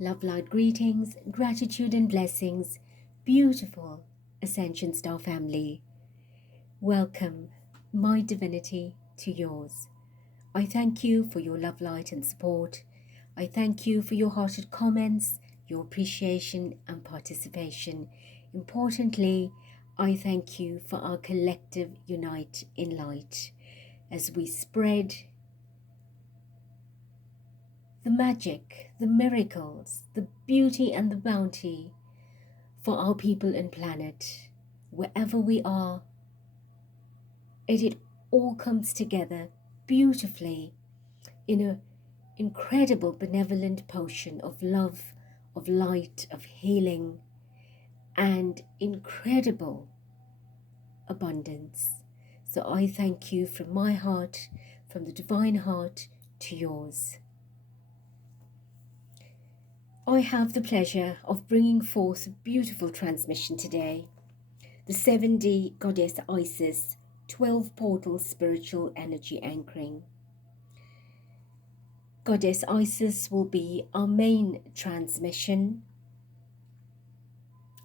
Love, light, greetings, gratitude and blessings, beautiful Ascension Star family. Welcome, my divinity, to yours. I thank you for your love, light and support. I thank you for your hearted comments, your appreciation and participation. Importantly, I thank you for our collective unite in light as we spread the magic, the miracles, the beauty and the bounty for our people and planet. Wherever we are, it all comes together beautifully in an incredible benevolent potion of love, of light, of healing, and incredible abundance. So I thank you from my heart, from the divine heart to yours. I have the pleasure of bringing forth a beautiful transmission today. The 7D Goddess Isis, 12 Portal Spiritual Energy Anchoring. Goddess Isis will be our main transmission,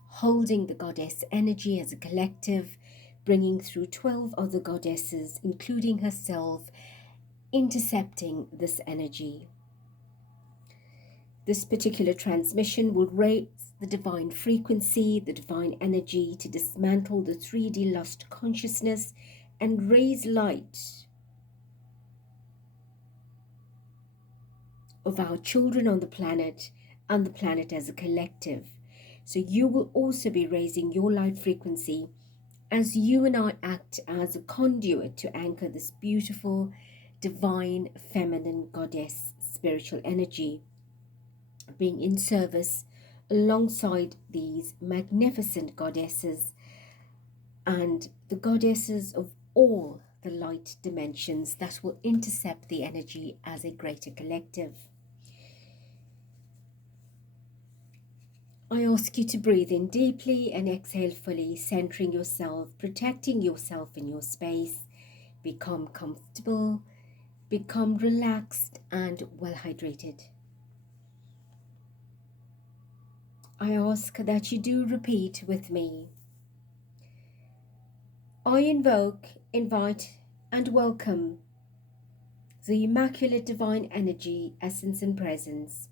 holding the goddess energy as a collective, bringing through 12 other goddesses, including herself, intercepting this energy. This particular transmission will raise the divine frequency, the divine energy to dismantle the 3D lust consciousness and raise light of our children on the planet and the planet as a collective. So you will also be raising your light frequency as you and I act as a conduit to anchor this beautiful, divine, feminine goddess spiritual energy, being in service alongside these magnificent goddesses and the goddesses of all the light dimensions that will intercept the energy as a greater collective. I ask you to breathe in deeply and exhale fully, centering yourself, protecting yourself in your space. Become comfortable, become relaxed and well hydrated. I ask that you do repeat with me. I invoke, invite, and welcome the Immaculate Divine Energy, Essence and Presence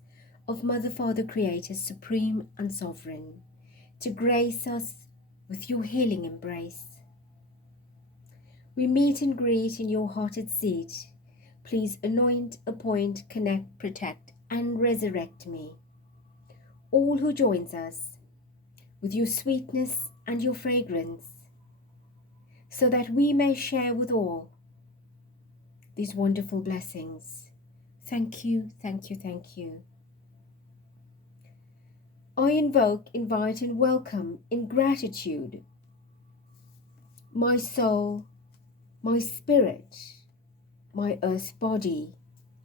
of Mother, Father, Creator, Supreme and Sovereign, to grace us with your healing embrace. We meet and greet in your hearted seat. Please anoint, appoint, connect, protect, and resurrect me. All who joins us with your sweetness and your fragrance, so that we may share with all these wonderful blessings. Thank you, thank you, thank you. I invoke, invite, and welcome in gratitude my soul, my spirit, my earth body,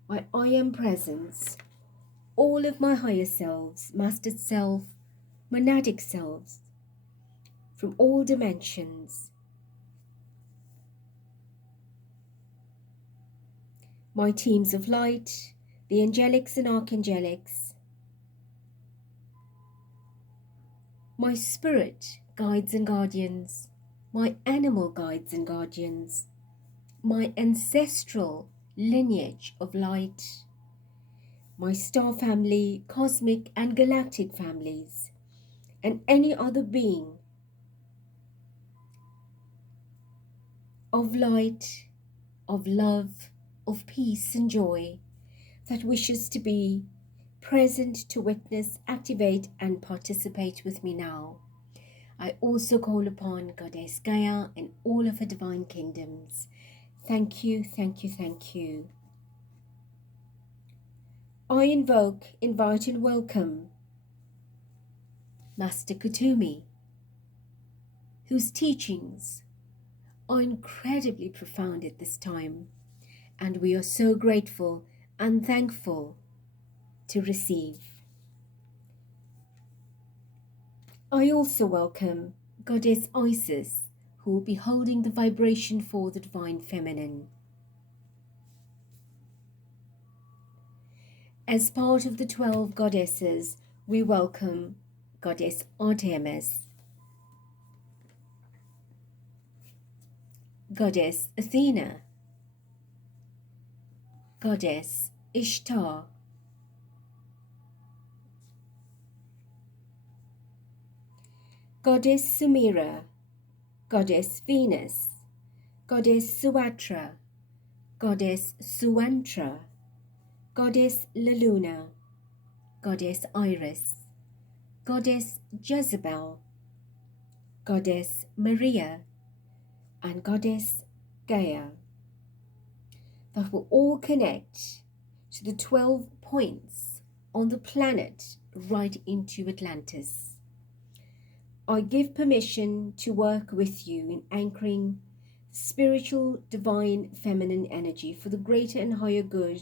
my I am presence, all of my higher selves, mastered self, monadic selves, from all dimensions, my teams of light, the angelics and archangelics, my spirit guides and guardians, my animal guides and guardians, my ancestral lineage of light, my star family, cosmic and galactic families, and any other being of light, of love, of peace and joy that wishes to be present to witness, activate, and participate with me now. I also call upon Goddess Gaia and all of her divine kingdoms. Thank you, thank you, thank you. I invoke, invite, and welcome Master Kumi, whose teachings are incredibly profound at this time, and we are so grateful and thankful to receive. I also welcome Goddess Isis, who will be holding the vibration for the Divine Feminine. As part of the 12 goddesses, we welcome Goddess Artemis, Goddess Athena, Goddess Ishtar, Goddess Sumira, Goddess Venus, Goddess Suatra, Goddess Suantra, Goddess Laluna, Goddess Iris, Goddess Jezebel, Goddess Maria, and Goddess Gaia, that will all connect to the 12 points on the planet right into Atlantis. I give permission to work with you in anchoring spiritual, divine, feminine energy for the greater and higher good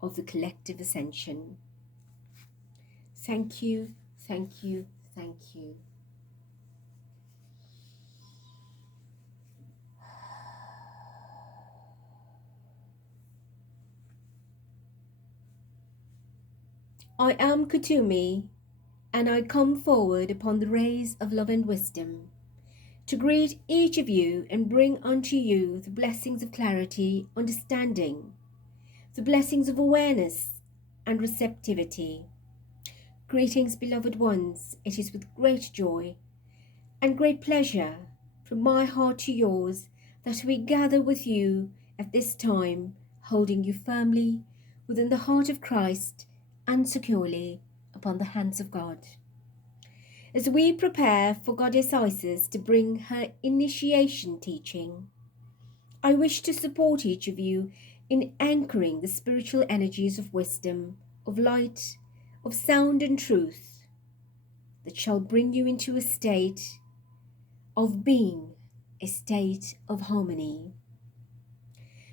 of the collective ascension. Thank you, thank you, thank you. I am Kumi, and I come forward upon the rays of love and wisdom to greet each of you and bring unto you the blessings of clarity, understanding, the blessings of awareness and receptivity. Greetings, beloved ones. It is with great joy and great pleasure from my heart to yours that we gather with you at this time, holding you firmly within the heart of Christ and securely upon the hands of God. As we prepare for Goddess Isis to bring her initiation teaching, I wish to support each of you in anchoring the spiritual energies of wisdom, of light, of sound and truth that shall bring you into a state of being, a state of harmony.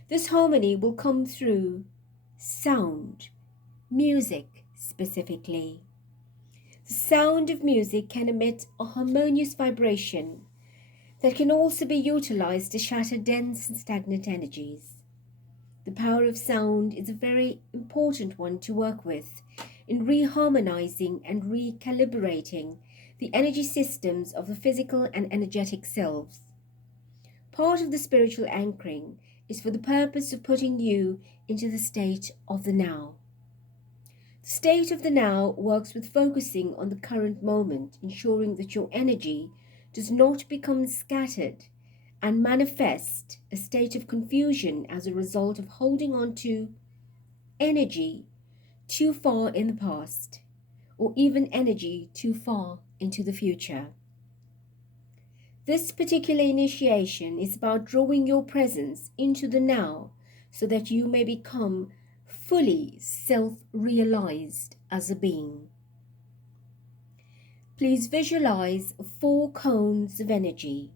This harmony will come through sound, music specifically. The sound of music can emit a harmonious vibration that can also be utilized to shatter dense and stagnant energies. The power of sound is a very important one to work with in reharmonizing and recalibrating the energy systems of the physical and energetic selves. Part of the spiritual anchoring is for the purpose of putting you into the state of the now. The state of the now works with focusing on the current moment, ensuring that your energy does not become scattered and manifest a state of confusion as a result of holding on to energy too far in the past, or even energy too far into the future. This particular initiation is about drawing your presence into the now so that you may become fully self-realized as a being. Please visualize 4 cones of energy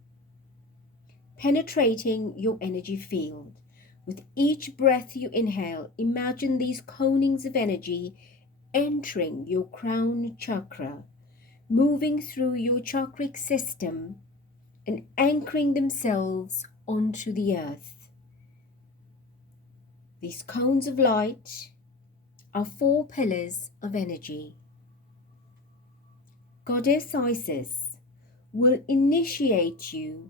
penetrating your energy field. With each breath you inhale, imagine these conings of energy entering your crown chakra, moving through your chakric system and anchoring themselves onto the earth. These cones of light are 4 pillars of energy. Goddess Isis will initiate you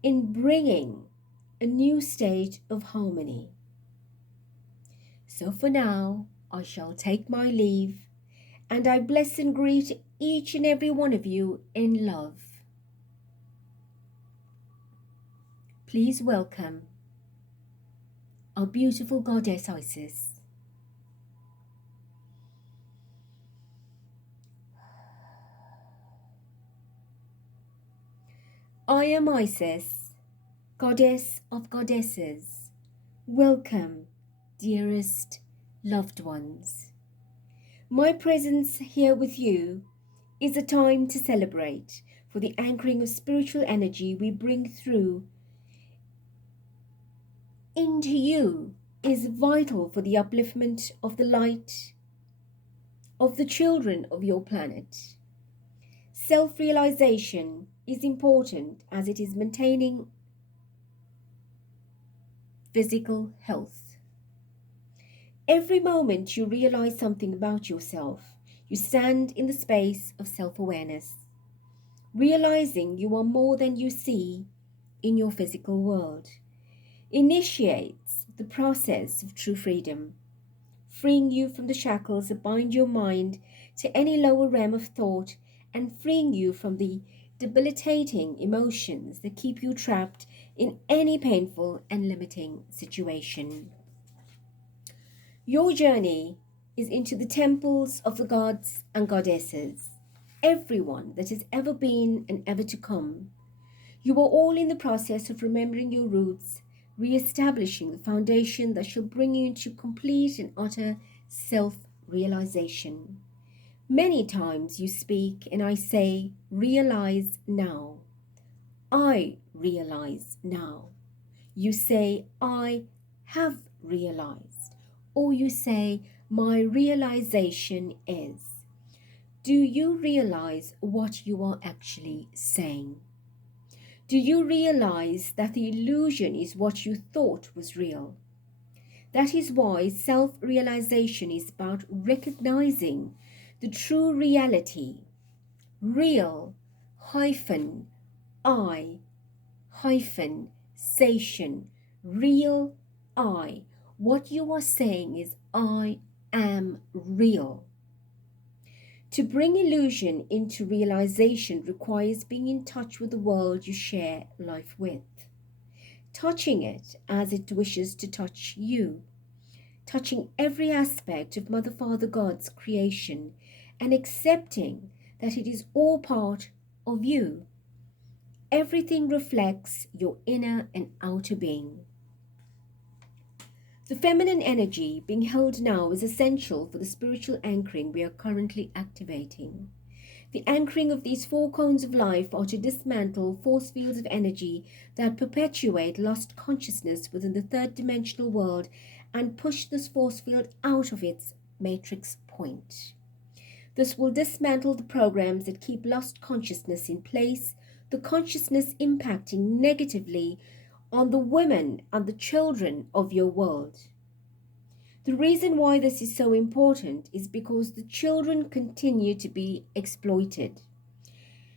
in bringing a new state of harmony. So for now, I shall take my leave, and I bless and greet each and every one of you in love. Please welcome our beautiful Goddess Isis. I am Isis, Goddess of Goddesses. Welcome, dearest loved ones. My presence here with you is a time to celebrate, for the anchoring of spiritual energy we bring through into you is vital for the upliftment of the light of the children of your planet. Self-realization is important as it is maintaining physical health. Every moment you realize something about yourself, you stand in the space of self-awareness, realizing you are more than you see in your physical world. Initiates the process of true freedom, freeing you from the shackles that bind your mind to any lower realm of thought and freeing you from the debilitating emotions that keep you trapped in any painful and limiting situation. Your journey is into the temples of the gods and goddesses, everyone that has ever been and ever to come. You are all in the process of remembering your roots, re-establishing the foundation that shall bring you into complete and utter self-realization. Many times you speak and I say, realize now. I realize now. You say, I have realized. Or you say, my realization is. Do you realize what you are actually saying? Do you realize that the illusion is what you thought was real? That is why self-realization is about recognizing the true reality. Real hyphen I hyphen sation. Real I. What you are saying is I am real. To bring illusion into realization requires being in touch with the world you share life with, touching it as it wishes to touch you, touching every aspect of Mother Father God's creation and accepting that it is all part of you. Everything reflects your inner and outer being. The feminine energy being held now is essential for the spiritual anchoring we are currently activating. The anchoring of these four cones of life are to dismantle force fields of energy that perpetuate lost consciousness within the third dimensional world and push this force field out of its matrix point. This will dismantle the programs that keep lost consciousness in place, the consciousness impacting negatively on the women and the children of your world. The reason why this is so important is because the children continue to be exploited.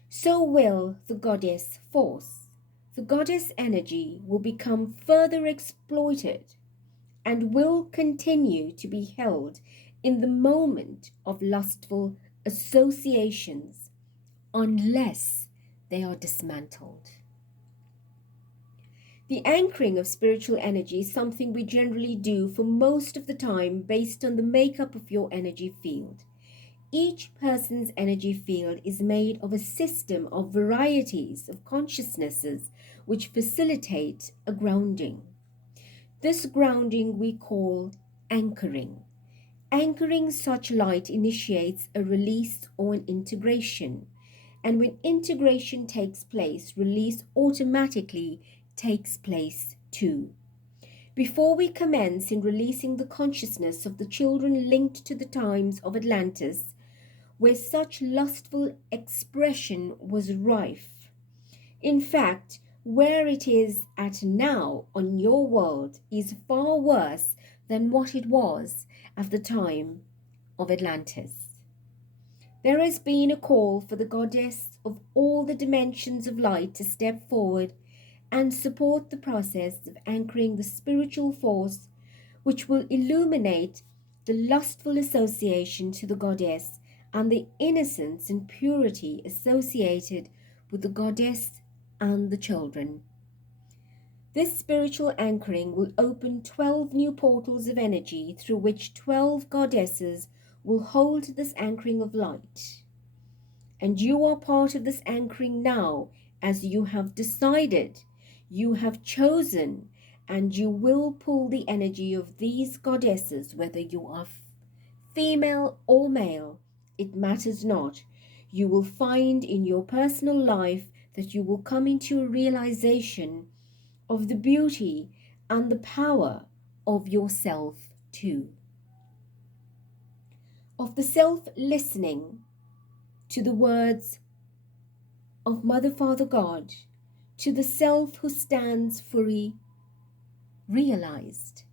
So will the goddess force. The goddess energy will become further exploited and will continue to be held in the moment of lustful associations unless they are dismantled. The anchoring of spiritual energy is something we generally do for most of the time based on the makeup of your energy field. Each person's energy field is made of a system of varieties of consciousnesses which facilitate a grounding. This grounding we call anchoring. Anchoring such light initiates a release or an integration. And when integration takes place, release automatically takes place too. Before we commence in releasing the consciousness of the children linked to the times of Atlantis, where such lustful expression was rife. In fact, where it is at now on your world is far worse than what it was at the time of Atlantis. There has been a call for the goddess of all the dimensions of light to step forward and support the process of anchoring the spiritual force which will illuminate the lustful association to the goddess and the innocence and purity associated with the goddess and the children. This spiritual anchoring will open 12 new portals of energy through which 12 goddesses will hold this anchoring of light. And you are part of this anchoring now as you have decided, you have chosen, and you will pull the energy of these goddesses, whether you are female or male, it matters not. You will find in your personal life that you will come into a realization of the beauty and the power of yourself too. Of the self listening to the words of Mother Father God, to the self who stands fully realized,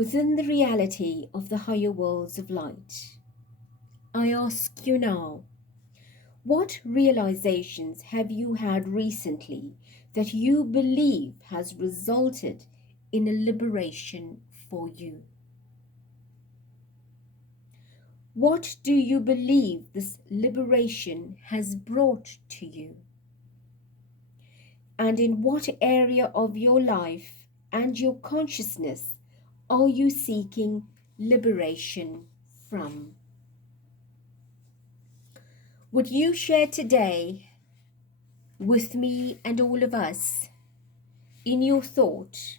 within the reality of the higher worlds of light. I ask you now, what realizations have you had recently that you believe has resulted in a liberation for you? What do you believe this liberation has brought to you? And in what area of your life and your consciousness are you seeking liberation from? Would you share today with me and all of us in your thought,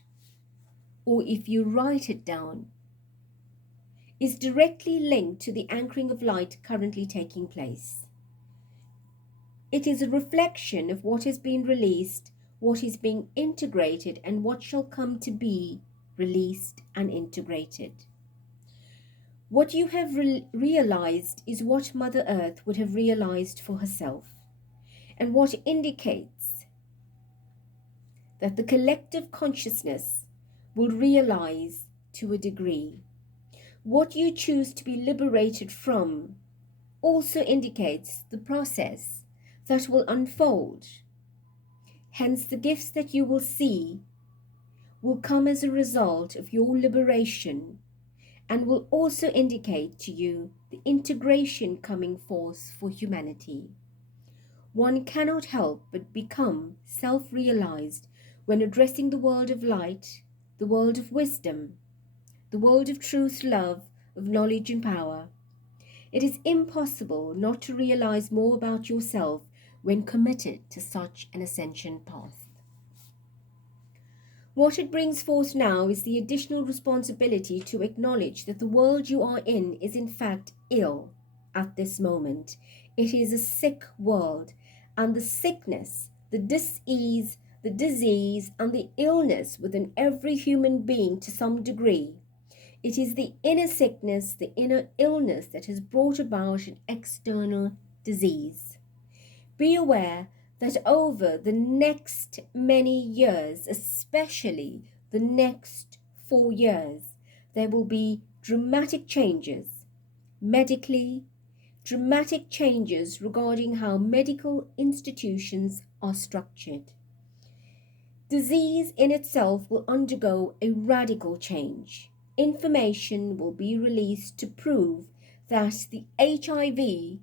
or if you write it down, is directly linked to the anchoring of light currently taking place. It is a reflection of what has been released, what is being integrated, and what shall come to be released and integrated. What you have realized is what Mother Earth would have realized for herself, and what indicates that the collective consciousness will realize to a degree. What you choose to be liberated from also indicates the process that will unfold. Hence, the gifts that you will see will come as a result of your liberation and will also indicate to you the integration coming forth for humanity. One cannot help but become self-realized when addressing the world of light, the world of wisdom, the world of truth, love, of knowledge and power. It is impossible not to realize more about yourself when committed to such an ascension path. What it brings forth now is the additional responsibility to acknowledge that the world you are in is in fact ill at this moment. It is a sick world, and the sickness, the dis-ease, the disease, and the illness within every human being to some degree. It is the inner sickness, the inner illness that has brought about an external disease. Be aware that over the next many years, especially the next 4 years, there will be dramatic changes medically, dramatic changes regarding how medical institutions are structured. Disease in itself will undergo a radical change. Information will be released to prove that the HIV/AIDS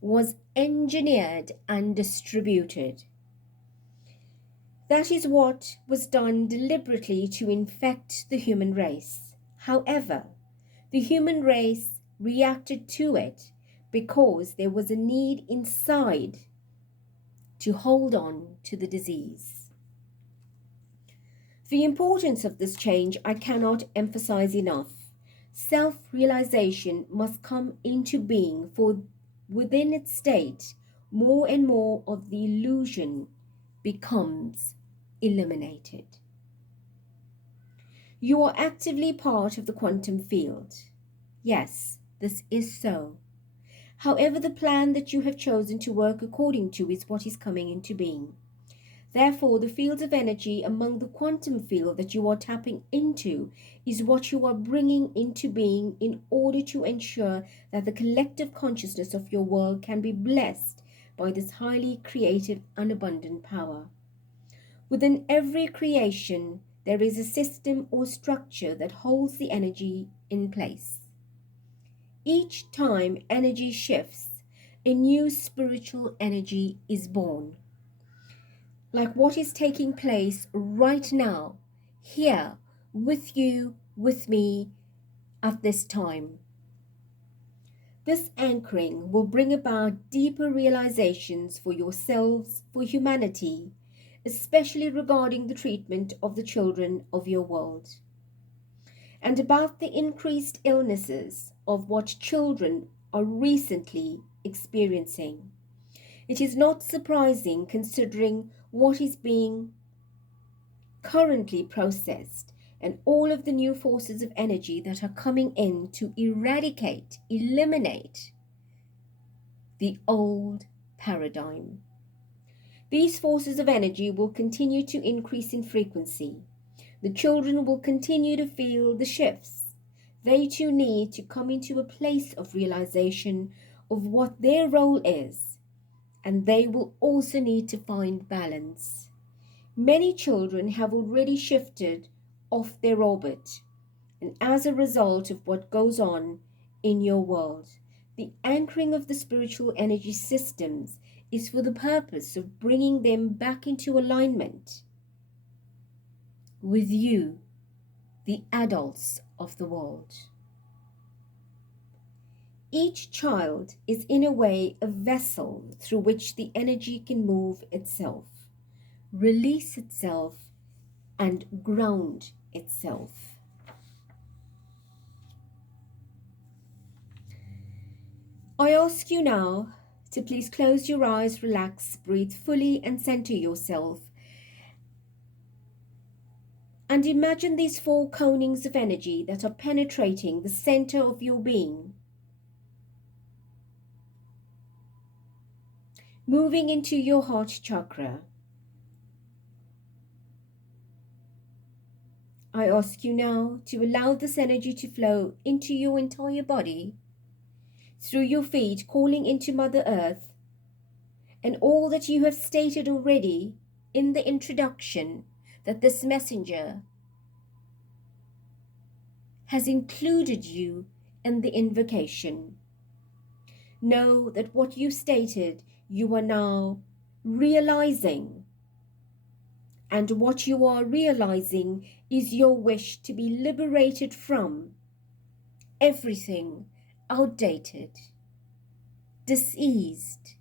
was engineered and distributed. That is what was done deliberately to infect the human race. However, the human race reacted to it because there was a need inside to hold on to the disease. The importance of this change I cannot emphasize enough. Self-realization must come into being, for within its state, more and more of the illusion becomes eliminated. You are actively part of the quantum field. Yes, this is so. However, the plan that you have chosen to work according to is what is coming into being. Therefore, the fields of energy among the quantum field that you are tapping into is what you are bringing into being in order to ensure that the collective consciousness of your world can be blessed by this highly creative and abundant power. Within every creation, there is a system or structure that holds the energy in place. Each time energy shifts, a new spiritual energy is born. Like what is taking place right now, here, with you, with me, at this time. This anchoring will bring about deeper realizations for yourselves, for humanity, especially regarding the treatment of the children of your world, and about the increased illnesses of what children are recently experiencing. It is not surprising considering what is being currently processed and all of the new forces of energy that are coming in to eradicate, eliminate the old paradigm. These forces of energy will continue to increase in frequency. The children will continue to feel the shifts. They too need to come into a place of realization of what their role is, and they will also need to find balance. Many children have already shifted off their orbit, and as a result of what goes on in your world, the anchoring of the spiritual energy systems is for the purpose of bringing them back into alignment with you, the adults of the world. Each child is in a way a vessel through which the energy can move itself, release itself, and ground itself. I ask you now to please close your eyes, relax, breathe fully, and center yourself. And imagine these 4 conings of energy that are penetrating the center of your being, moving into your heart chakra. I ask you now to allow this energy to flow into your entire body, through your feet, calling into Mother Earth, and all that you have stated already in the introduction, that this messenger has included you in the invocation. Know that what you stated, you are now realizing. And what you are realizing is your wish to be liberated from everything outdated, diseased.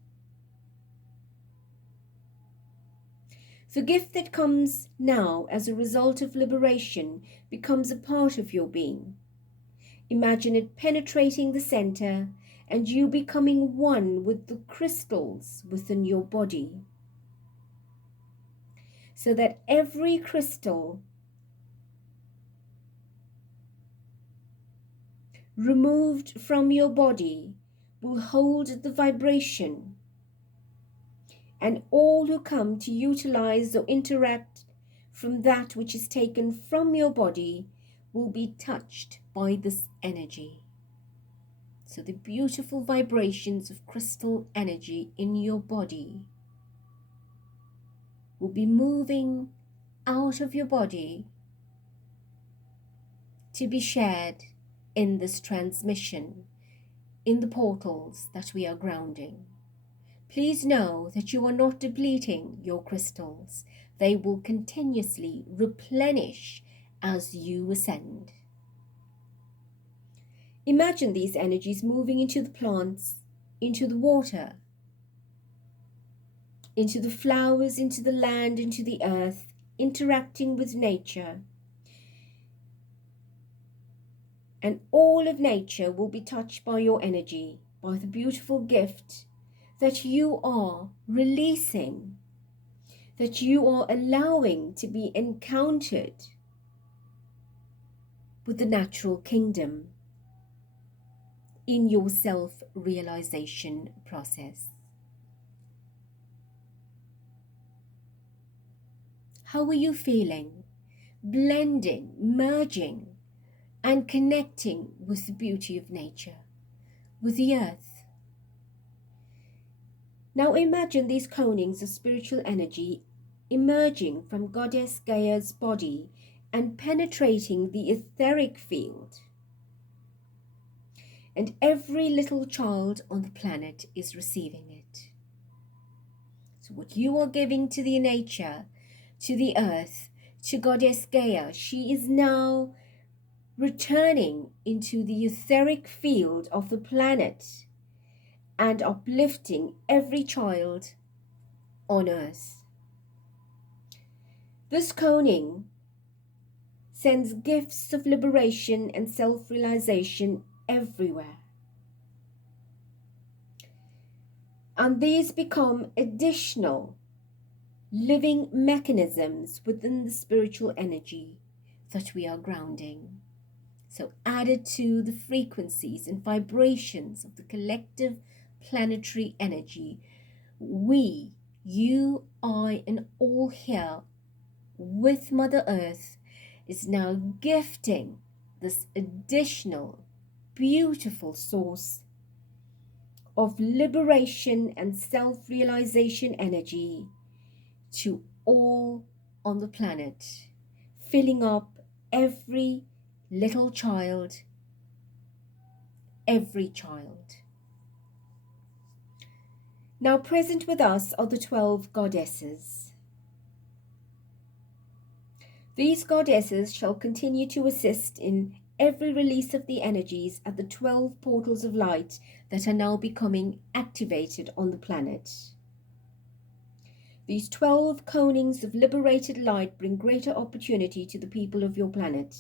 The gift that comes now as a result of liberation becomes a part of your being. Imagine it penetrating the center and you becoming one with the crystals within your body, so that every crystal removed from your body will hold the vibration, and all who come to utilize or interact from that which is taken from your body will be touched by this energy. So the beautiful vibrations of crystal energy in your body will be moving out of your body to be shared in this transmission, in the portals that we are grounding. Please know that you are not depleting your crystals. They will continuously replenish as you ascend. Imagine these energies moving into the plants, into the water, into the flowers, into the land, into the earth, interacting with nature. And all of nature will be touched by your energy, by the beautiful gift that you are releasing, that you are allowing to be encountered with the natural kingdom in your self-realization process. How are you feeling? Blending, merging, and connecting with the beauty of nature, with the earth. Now imagine these conings of spiritual energy emerging from Goddess Gaia's body and penetrating the etheric field. And every little child on the planet is receiving it. So what you are giving to the nature, to the earth, to Goddess Gaia, she is now returning into the etheric field of the planet and uplifting every child on earth. This coning sends gifts of liberation and self-realization everywhere. And these become additional living mechanisms within the spiritual energy that we are grounding. So added to the frequencies and vibrations of the collective planetary energy, you I and all here with Mother Earth is now gifting this additional beautiful source of liberation and self-realization energy to all on the planet, filling up every little child, every child. Now present with us are the 12 goddesses. These goddesses shall continue to assist in every release of the energies at the 12 portals of light that are now becoming activated on the planet. These 12 conings of liberated light bring greater opportunity to the people of your planet,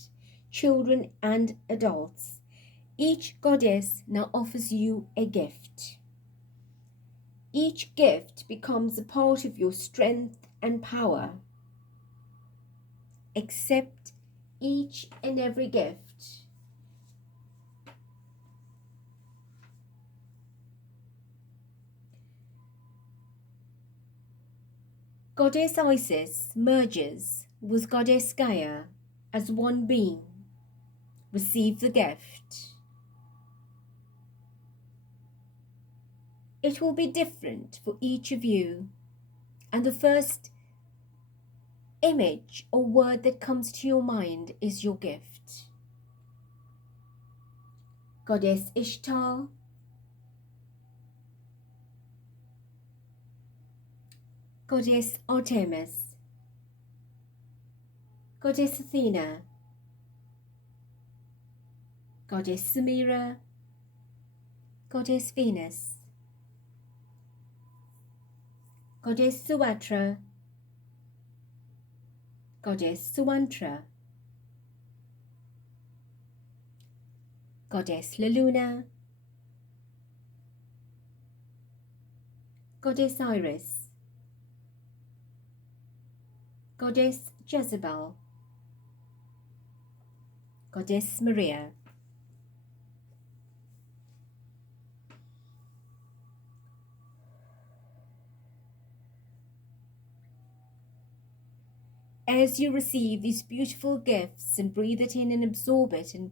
children and adults. Each goddess now offers you a gift. Each gift becomes a part of your strength and power. Accept each and every gift. Goddess Isis merges with Goddess Gaia as one being. Receive the gift. It will be different for each of you, and the first image or word that comes to your mind is your gift. Goddess Ishtar, Goddess Artemis, Goddess Athena, Goddess Samira, Goddess Venus, Goddess Suatra, Goddess Suantra, Goddess La Luna, Goddess Iris, Goddess Jezebel, Goddess Maria. As you receive these beautiful gifts and breathe it in and absorb it and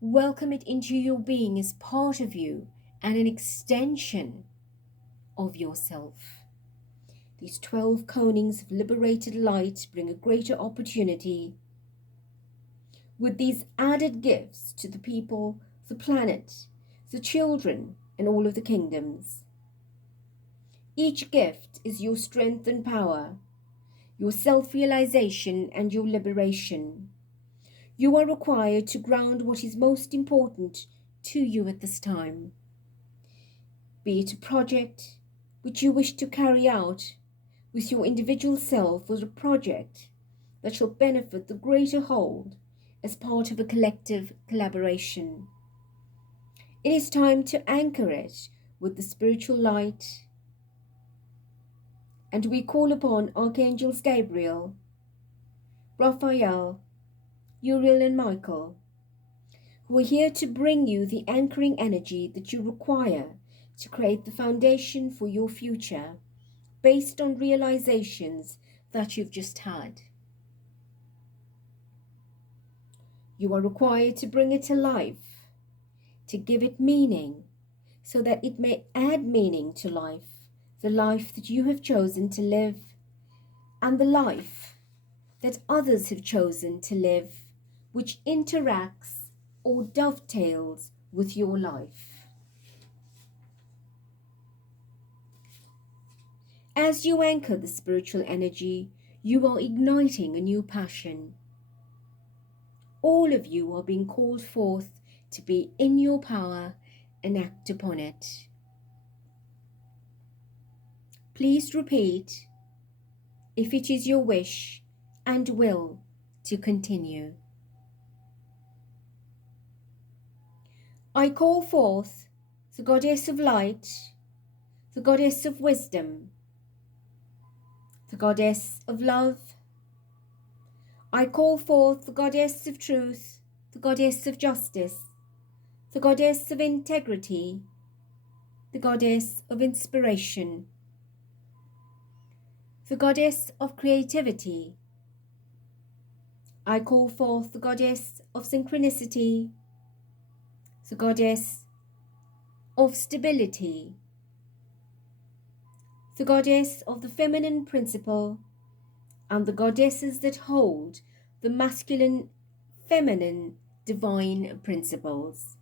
welcome it into your being as part of you and an extension of yourself, these 12 conings of liberated light bring a greater opportunity with these added gifts to the people, the planet, the children, and all of the kingdoms. Each gift is your strength and power, your self-realization and your liberation. You are required to ground what is most important to you at this time. Be it a project which you wish to carry out with your individual self, or a project that shall benefit the greater whole as part of a collective collaboration. It is time to anchor it with the spiritual light, and we call upon Archangels Gabriel, Raphael, Uriel, and Michael, who are here to bring you the anchoring energy that you require to create the foundation for your future based on realizations that you've just had. You are required to bring it to life, to give it meaning, so that it may add meaning to life, the life that you have chosen to live, and the life that others have chosen to live, which interacts or dovetails with your life. As you anchor the spiritual energy, you are igniting a new passion. All of you are being called forth to be in your power and act upon it. Please repeat, if it is your wish and will to continue. I call forth the Goddess of Light, the Goddess of Wisdom, the Goddess of Love. I call forth the Goddess of Truth, the Goddess of Justice, the Goddess of Integrity, the Goddess of Inspiration, the goddess of creativity. I call forth the goddess of synchronicity, the goddess of stability, the goddess of the feminine principle, and the goddesses that hold the masculine, feminine, divine principles.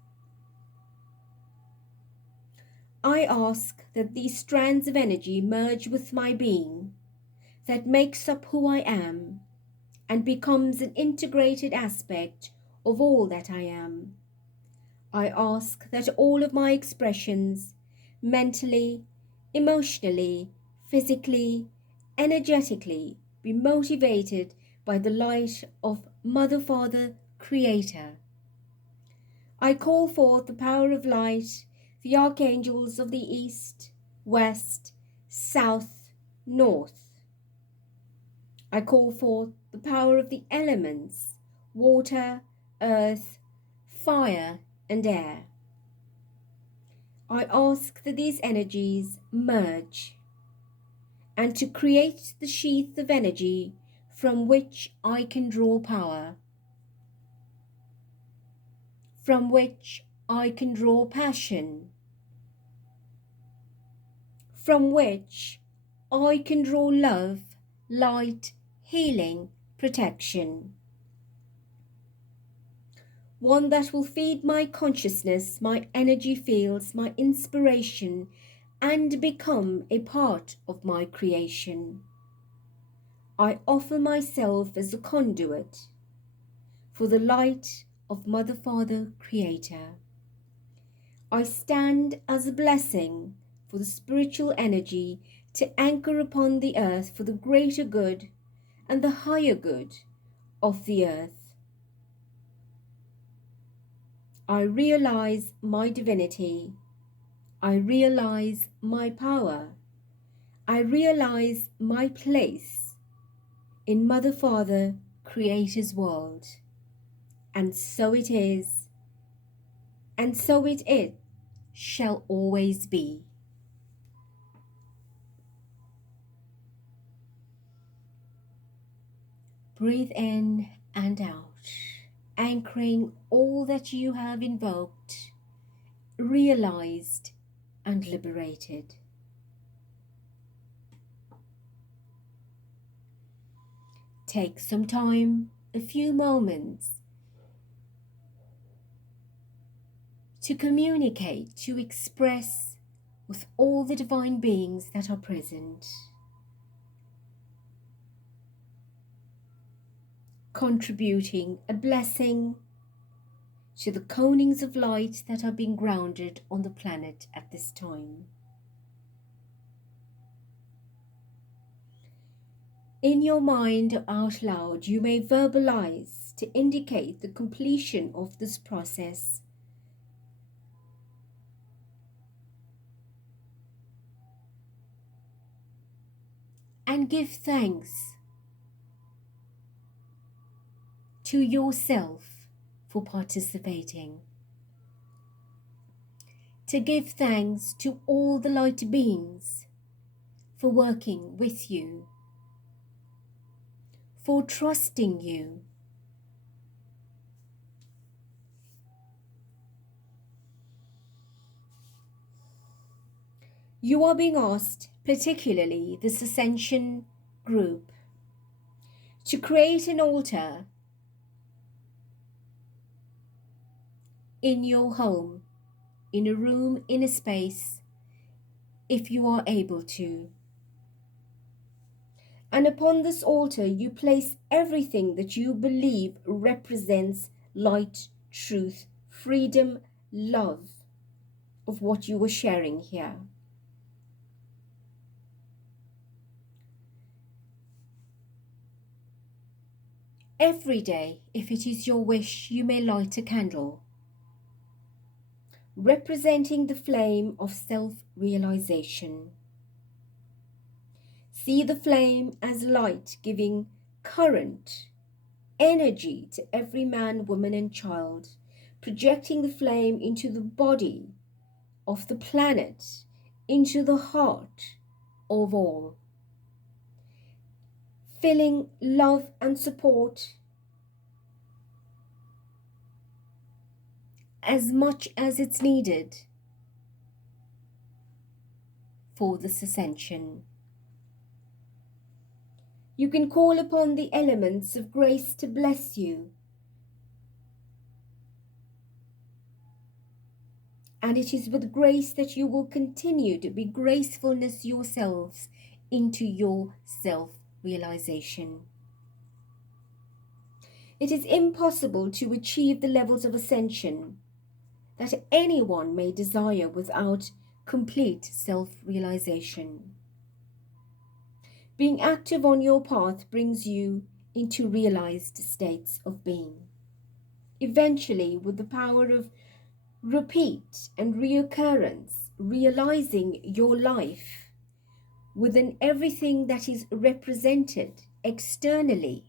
I ask that these strands of energy merge with my being that makes up who I am and becomes an integrated aspect of all that I am. I ask that all of my expressions, mentally, emotionally, physically, energetically, be motivated by the light of Mother, Father, Creator. I call forth the power of light, the archangels of the east, west, south, north. I call forth the power of the elements, water, earth, fire, and air. I ask that these energies merge and to create the sheath of energy from which I can draw power, from which I can draw passion, from which I can draw love, light, healing, protection. One that will feed my consciousness, my energy fields, my inspiration, and become a part of my creation. I offer myself as a conduit for the light of Mother, Father, Creator. I stand as a blessing for the spiritual energy to anchor upon the earth for the greater good and the higher good of the earth. I realize my divinity. I realize my power. I realize my place in Mother, Father, Creator's world. And so it is, and so it shall always be. Breathe in and out, anchoring all that you have invoked, realized, and liberated. Take some time, a few moments, to communicate, to express with all the divine beings that are present, contributing a blessing to the conings of light that are being grounded on the planet at this time. In your mind or out loud, you may verbalize to indicate the completion of this process. And give thanks to yourself for participating. To give thanks to all the light beings for working with you, for trusting you. You are being asked, particularly this Ascension group, to create an altar in your home, in a room, in a space, if you are able to. And upon this altar, you place everything that you believe represents light, truth, freedom, love of what you were sharing here. Every day, if it is your wish, you may light a candle, representing the flame of self-realization. See the flame as light, giving current, energy to every man, woman, and child, projecting the flame into the body of the planet, into the heart of all. feeling love and support as much as it's needed for this ascension. You can call upon the elements of grace to bless you. And it is with grace that you will continue to be gracefulness yourselves into your self-realization. It is impossible to achieve the levels of ascension that anyone may desire without complete self-realization. Being active on your path brings you into realized states of being. Eventually, with the power of repeat and reoccurrence, realizing your life within everything that is represented externally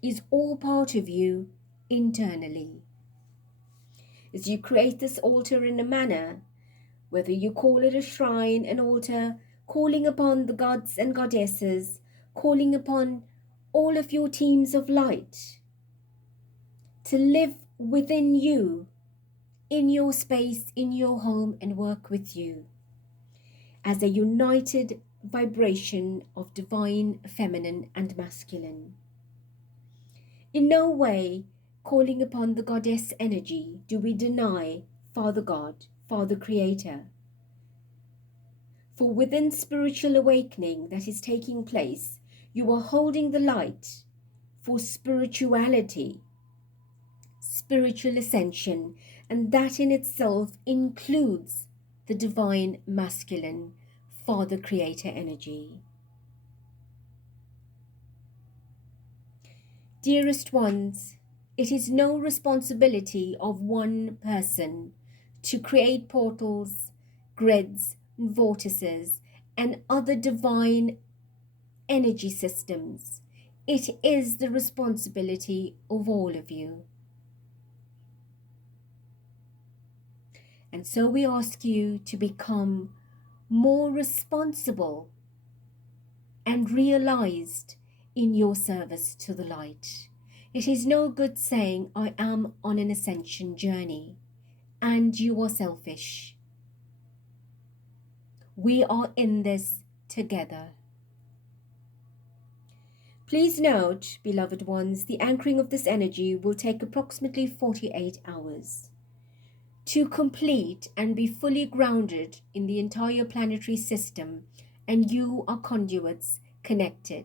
is all part of you internally. As you create this altar in a manner, whether you call it a shrine, an altar, calling upon the gods and goddesses, calling upon all of your teams of light to live within you, in your space, in your home, and work with you as a united vibration of divine feminine and masculine. In no way, calling upon the goddess energy, do we deny Father God, Father Creator. For within spiritual awakening that is taking place, you are holding the light for spirituality, spiritual ascension, and that in itself includes the divine masculine Father Creator energy. Dearest ones, it is no responsibility of one person to create portals, grids, vortices, and other divine energy systems. It is the responsibility of all of you. And so we ask you to become more responsible and realized in your service to the light. It is no good saying, I am on an ascension journey, and you are selfish. We are in this together. Please note, beloved ones, the anchoring of this energy will take approximately 48 hours. To complete and be fully grounded in the entire planetary system, and you are conduits connected.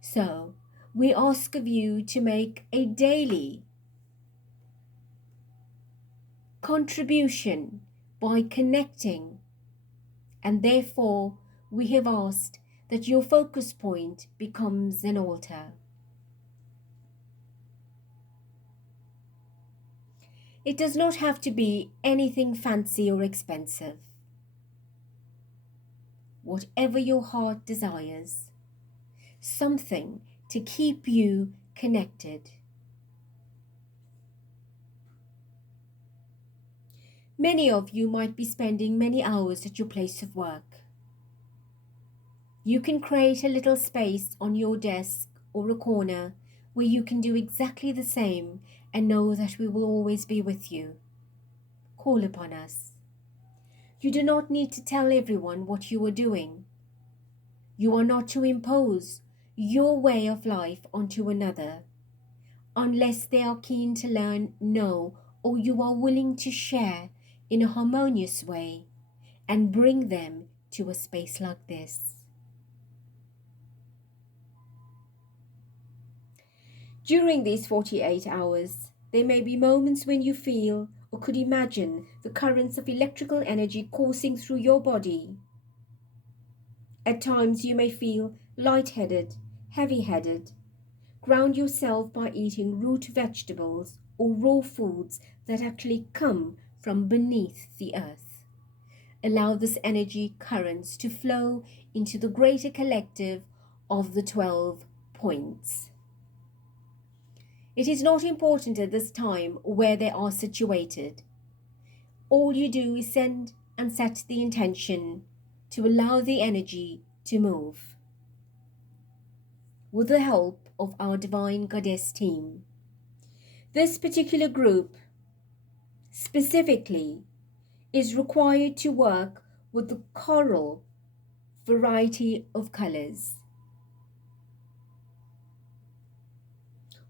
So, we ask of you to make a daily contribution by connecting, and therefore we have asked that your focus point becomes an altar. It does not have to be anything fancy or expensive. Whatever your heart desires, something to keep you connected. Many of you might be spending many hours at your place of work. You can create a little space on your desk or a corner where you can do exactly the same and know that we will always be with you. Call upon us. You do not need to tell everyone what you are doing. You are not to impose your way of life onto another unless they are keen to learn, know, or you are willing to share in a harmonious way and bring them to a space like this. During these 48 hours, there may be moments when you feel or could imagine the currents of electrical energy coursing through your body. At times you may feel lightheaded, heavy-headed. Ground yourself by eating root vegetables or raw foods that actually come from beneath the earth. Allow this energy currents to flow into the greater collective of the 12 points. It is not important at this time where they are situated. All you do is send and set the intention to allow the energy to move. with the help of our Divine Goddess team. This particular group specifically is required to work with the coral variety of colors.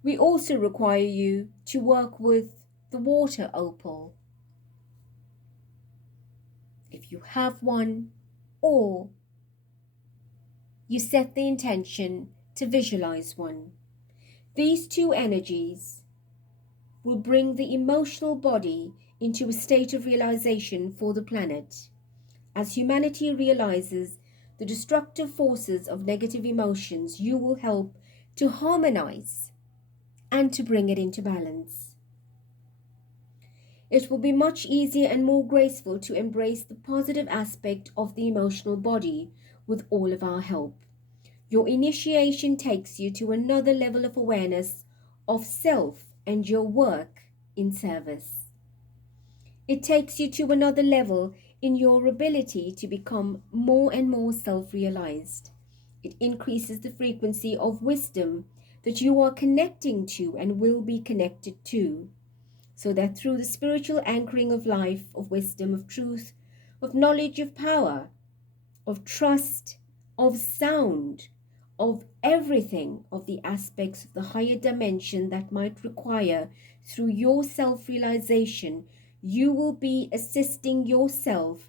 We also require you to work with the water opal, if you have one, or you set the intention to visualize one. These two energies will bring the emotional body into a state of realization for the planet. As humanity realizes the destructive forces of negative emotions, you will help to harmonize and to bring it into balance. It will be much easier and more graceful to embrace the positive aspect of the emotional body with all of our help. Your initiation takes you to another level of awareness of self and your work in service. It takes you to another level in your ability to become more and more self-realized. It increases the frequency of wisdom that you are connecting to and will be connected to, so that through the spiritual anchoring of life, of wisdom, of truth, of knowledge, of power, of trust, of sound, of everything, of the aspects of the higher dimension that might require through your self-realization, you will be assisting yourself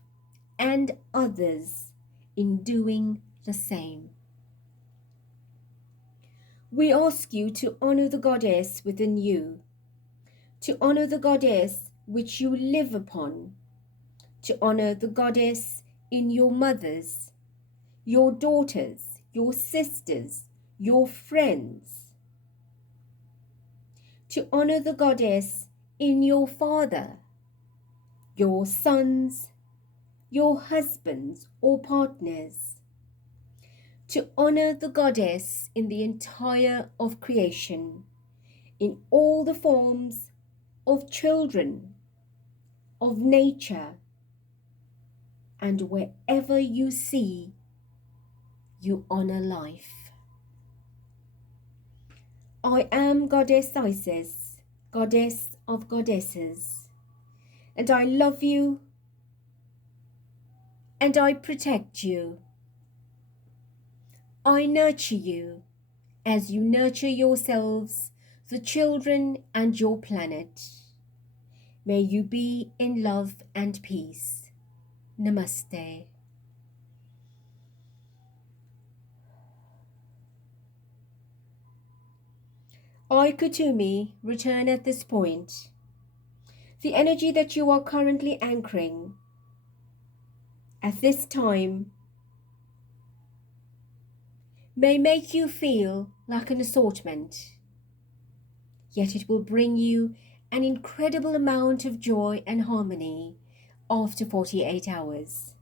and others in doing the same. We ask you to honor the goddess within you, to honor the goddess which you live upon, to honor the goddess in your mothers, your daughters, your sisters, your friends, to honor the goddess in your father, your sons, your husbands or partners, to honor the goddess in the entire of creation, in all the forms of children, of nature, and wherever you see, you honor life. I am Goddess Isis, Goddess of Goddesses, and I love you and I protect you. I nurture you as you nurture yourselves, the children and your planet. May you be in love and peace. Namaste. I, Kumi, return at this point. The energy that you are currently anchoring at this time may make you feel like an assortment, yet it will bring you an incredible amount of joy and harmony after 48 hours.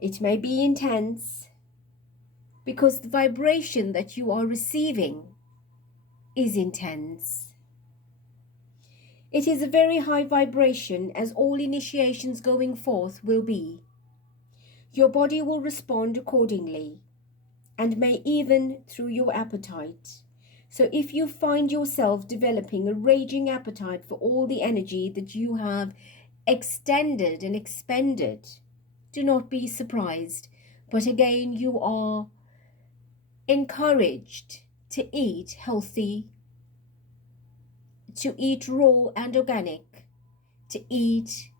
It may be intense because the vibration that you are receiving is intense. It is a very high vibration, as all initiations going forth will be. Your body will respond accordingly, and may even through your appetite. So if you find yourself developing a raging appetite for all the energy that you have extended and expended, do not be surprised. But again, you are encouraged to eat healthy, to eat raw and organic, to eat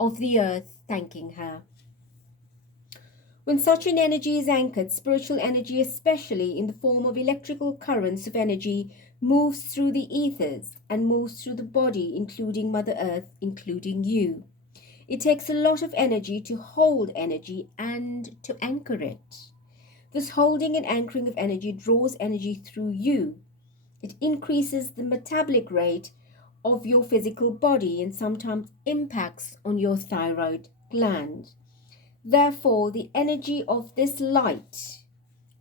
of the earth, thanking her. When such an energy is anchored, spiritual energy, especially in the form of electrical currents of energy, moves through the ethers and moves through the body, including Mother Earth, including you. It takes a lot of energy to hold energy and to anchor it. This holding and anchoring of energy draws energy through you. It increases the metabolic rate of your physical body and sometimes impacts on your thyroid gland. Therefore, the energy of this light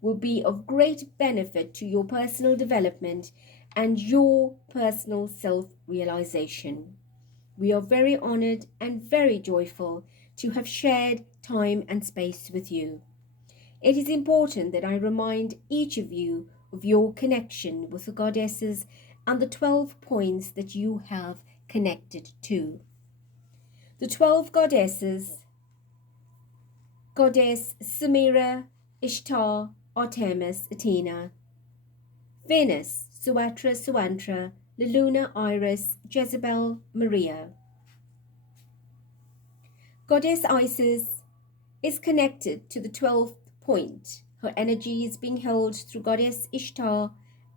will be of great benefit to your personal development and your personal self-realization. We are very honored and very joyful to have shared time and space with you. It is important that I remind each of you of your connection with the goddesses and the 12 points that you have connected to. The 12 goddesses, Goddess Samira, Ishtar, Artemis, Athena, Venus, Suatra, Luna, Iris, Jezebel, Maria. Goddess Isis is connected to the 12th point. Her energy is being held through Goddess Ishtar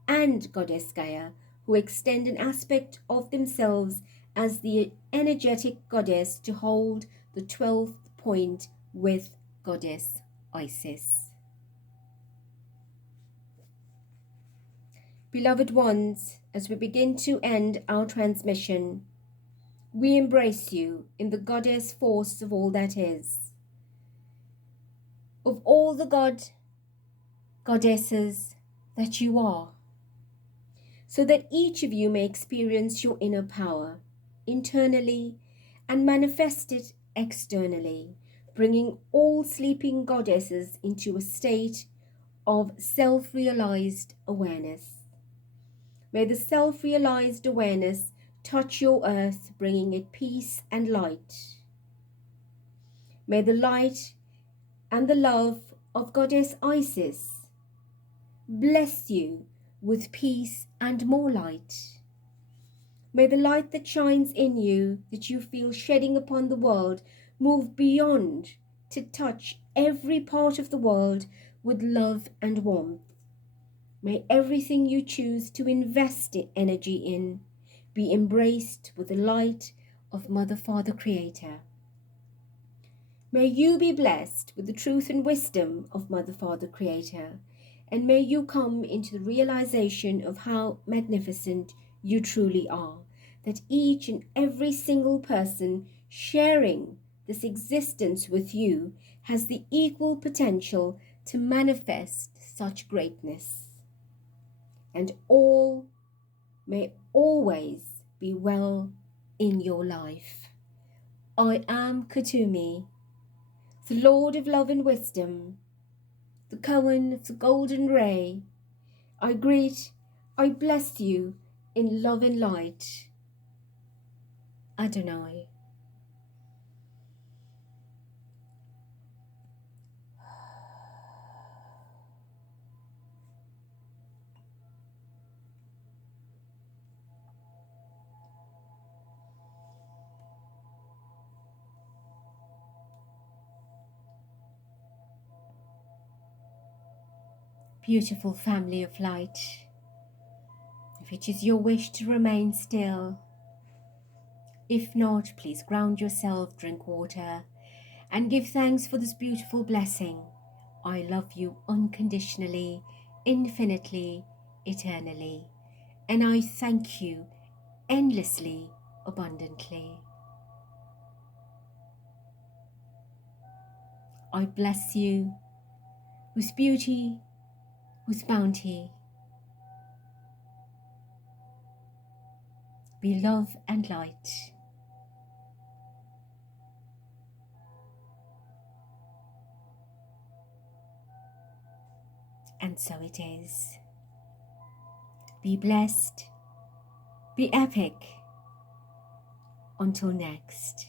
and Goddess Gaia, who extend an aspect of themselves as the energetic goddess to hold the 12th point with Goddess Isis. Beloved ones, as we begin to end our transmission, we embrace you in the goddess force of all that is, of all the goddesses that you are, so that each of you may experience your inner power internally and manifest it externally, bringing all sleeping goddesses into a state of self-realized awareness. May the self-realized awareness touch your earth, bringing it peace and light. May the light and the love of Goddess Isis bless you with peace and more light. May the light that shines in you, that you feel shedding upon the world, move beyond to touch every part of the world with love and warmth. May everything you choose to invest energy in be embraced with the light of Mother, Father, Creator. May you be blessed with the truth and wisdom of Mother, Father, Creator, and may you come into the realization of how magnificent you truly are, that each and every single person sharing this existence with you has the equal potential to manifest such greatness. And all may always be well in your life. I am Kumi, the Lord of Love and Wisdom, the Cohen of the Golden Ray. I greet, I bless you in love and light. Adonai. Beautiful family of light, if it is your wish to remain still. If not, please ground yourself, drink water, and give thanks for this beautiful blessing. I love you unconditionally, infinitely, eternally, and I thank you endlessly, abundantly. I bless you with beauty, with bounty. Be love and light. And so it is. Be blessed, be epic. Until next.